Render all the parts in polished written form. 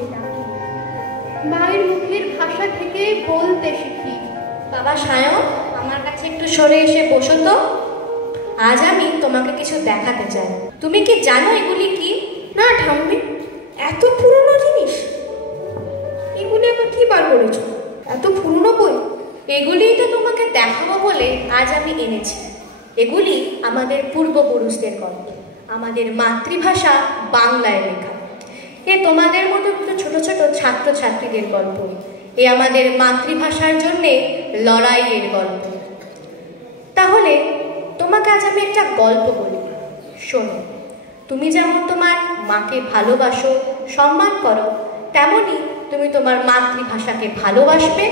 বলে ডাকি, মায়ের মুখের ভাষা থেকে বলতে শিখি। বাবা সায়ন, আমার কাছে একটু সরে এসে বসো তো। আজ আমি তোমাকে কিছু দেখাতে চাই। তুমি কি জানো এগুলি কি? না ঠাম্মি, এত পুরনো জিনিস, এগুলি আবার কি বার করেছো? এত পুরনো বই? এগুলিই তো তোমাকে দেখাবো বলে আজ আমি এনেছি। এগুলি আমাদের পূর্বপুরুষদের গল্প, আমাদের মাতৃভাষা বাংলায় লেখা। এ তোমাদের মতো ছোট ছোট ছাত্রছাত্রীদের গল্প। এ আমাদের মাতৃভাষার জন্যে লড়াইয়ের গল্প। তাহলে তোমাকে আজ আমি একটা গল্প বলি, শোনো। তুমি যেমন তোমার মাকে ভালোবাসো, সম্মান করো, তেমনি তুমি তোমার মাতৃভাষাকে ভালোবাসবে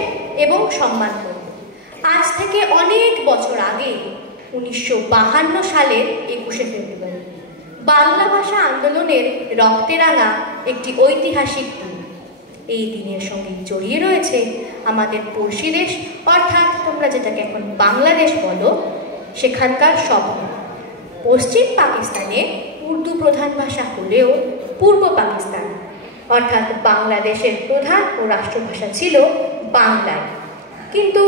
এবং সম্মান করবে। আজ থেকে অনেক বছর আগে 1952 সালের 21শে ফেব্রুয়ারি বাংলা ভাষা আন্দোলনের রক্তে রাঙা একটি ঐতিহাসিক দিন। এই দিনের সঙ্গে জড়িয়ে রয়েছে আমাদের পড়শি দেশ, অর্থাৎ তোমরা যেটাকে এখন বাংলাদেশ বলো, সেখানকার স্বপ্ন। পশ্চিম পাকিস্তানে উর্দু প্রধান ভাষা হলেও পূর্ব পাকিস্তান অর্থাৎ বাংলাদেশের প্রধান ও রাষ্ট্রভাষা ছিল বাংলায়। কিন্তু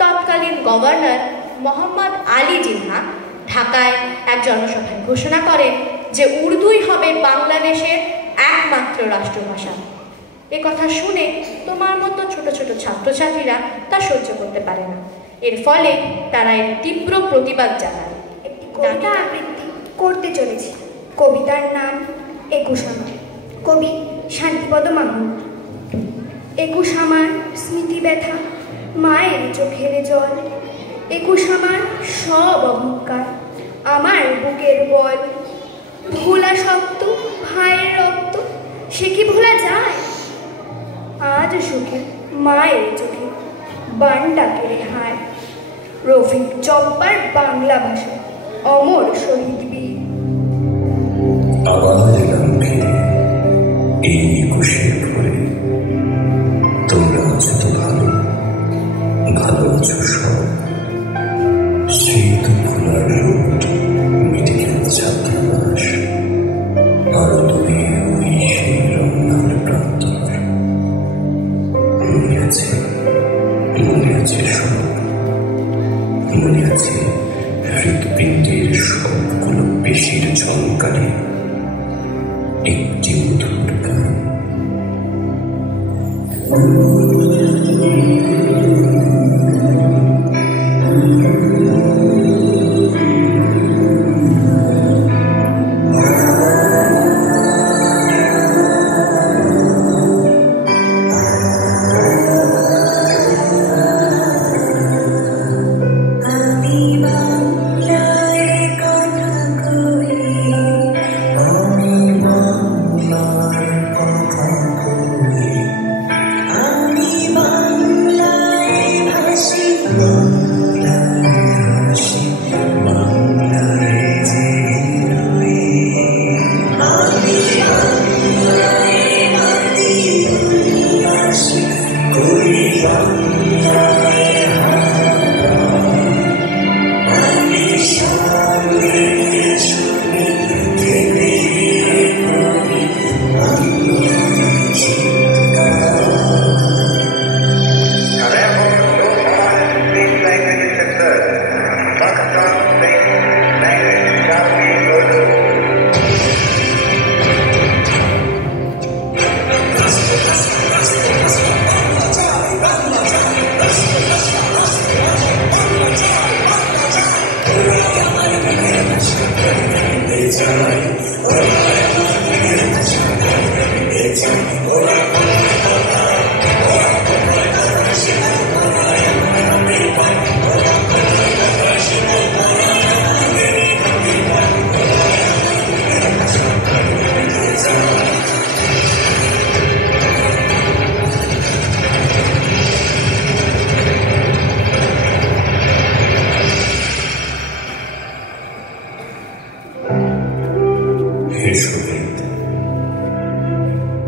তৎকালীন গভর্নর মোহাম্মদ আলী জিন্নাহ ঢাকায় এক জনসভায় ঘোষণা করেন যে উর্দুই হবে বাংলাদেশের একমাত্র রাষ্ট্রভাষা। এ কথা শুনে তোমার মতো ছোট ছোট ছাত্রছাত্রীরা তা সহ্য করতে পারে না। এর ফলে তারা এর তীব্র প্রতিবাদ জানায়। একটি কবিতা আবৃত্তি করতে চলেছি। কবিতার নাম 21 আমার, কবি শান্তিপদ মাহমুদ। 21 আমার স্মৃতি ব্যথা, মায়ের চোখের জল। 21 আমার সব অহংকার, আমার বুকের বল। ভোলা শক্ত ভাইয়ের রক্ত, সে কি ভোলা যায়? আজ সুখে মায়ের চোখে বানটা কেড়ে হায়। রফিক জব্বার বাংলা ভাষা অমর শহীদ বীর। আবার এলাম ফিরে এই 21-এর ভোরে। তোমরা আছো তো ভালো, ভালো আছো সব। সেই তো খোলার রোদ, মিটে গেল ছাত্রাবাস। আরো দূরে ওই সেই রমনার প্রান্তর। মনে আছে, মনে আছে সব। মনে আছে হৃৎপিণ্ডের সবগুলো পেশির ঝংকারে একটি মধুর গান।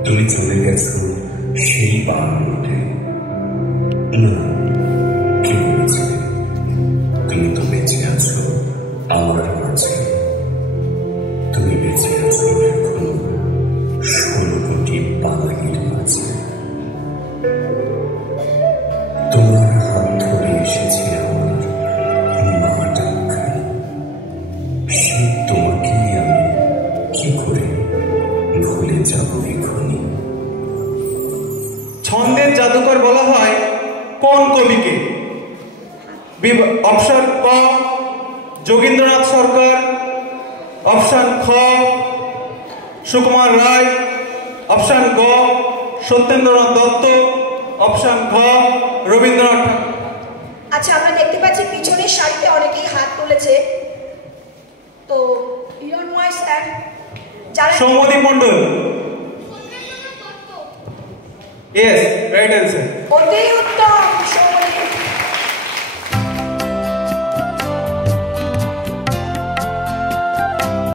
তুমি চলে গেছো সেই বাংলাতে। না, কি বলেছে? তুমি তো বেঁচে আছো আমার মাঝে। তুমি বেঁচে আছো এখন 16 কোটি বাঙালির মাঝে। আছে। তোমার হাত ধরে এসেছে আমার মা ডাক্তার। সে তোমাকেই আমি কি করে ভুলে যাব এখনই। ছন্দের জাদুকর বলা হয় কোন কবিকে? অপশন ক যোগীন্দ্রনাথ সরকার, অপশন খ সুকুমার রায়, অপশন গ সত্যেন্দ্রনাথ দত্ত, অপশন ঘ রবীন্দ্রনাথ ঠাকুর। আচ্ছা, আমরা দেখতে পাচ্ছি পিছনের সারিতে অনেকেই হাত তুলেছে, তো হিরণময় স্যার যারা Soumyadip Mondal. Yes, right answer. অতি উত্তম।